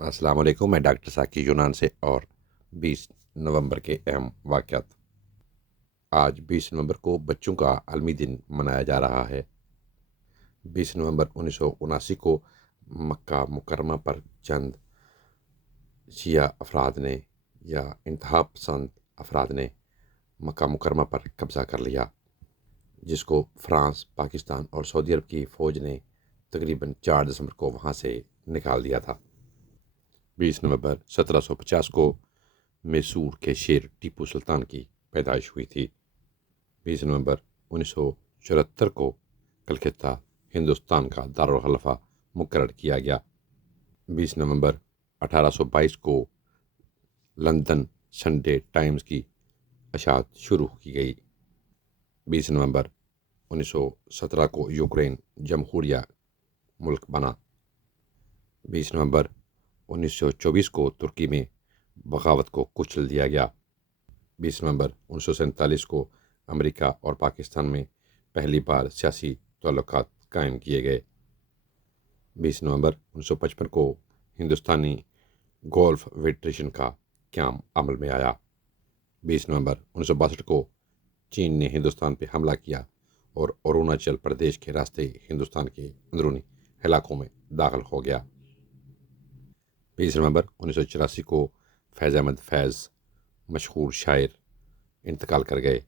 السلام علیکم، میں ڈاکٹر ساکی یونان سے اور 20 نومبر کے اہم واقعات۔ آج 20 نومبر کو بچوں کا عالمی دن منایا جا رہا ہے۔ 20 نومبر 1979 کو مکہ مکرمہ پر چند شیعہ افراد نے یا انتہا پسند افراد نے مکہ مکرمہ پر قبضہ کر لیا، جس کو فرانس، پاکستان اور سعودی عرب کی فوج نے تقریباً 4 دسمبر کو وہاں سے نکال دیا تھا۔ 20 نومبر 1750 کو میسور کے شیر ٹیپو سلطان کی پیدائش ہوئی تھی۔ 20 نومبر 1974 کو کلکتہ ہندوستان کا دارالخلافہ مقرر کیا گیا۔ 20 نومبر 1822 کو لندن سنڈے ٹائمز کی اشاعت شروع کی گئی۔ 20 نومبر 1917 کو یوکرین جمہوریہ ملک بنا۔ 20 نومبر 1924 کو ترکی میں بغاوت کو کچل دیا گیا۔ 20 نومبر 1947 کو امریکہ اور پاکستان میں پہلی بار سیاسی تعلقات قائم کیے گئے۔ 20 نومبر 1955 کو ہندوستانی گولف فیڈریشن کا قیام عمل میں آیا۔ 20 نومبر 1962 کو چین نے ہندوستان پہ حملہ کیا اور اروناچل پردیش کے راستے ہندوستان کے اندرونی علاقوں میں داخل ہو گیا۔ 20 نومبر 1984 کو فیض احمد فیض مشہور شاعر انتقال کر گئے۔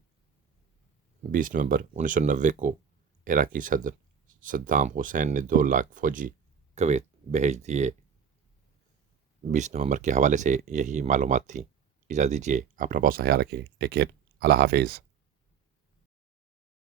20 نومبر 1990 کو عراقی صدر صدام حسین نے 2 لاکھ فوجی کویت بھیج دیے۔ 20 نومبر کے حوالے سے یہی معلومات تھیں۔ اجازت دیجیے، اپنا بہت سا خیال رکھیں۔ ٹیک کیئر، اللہ حافظ۔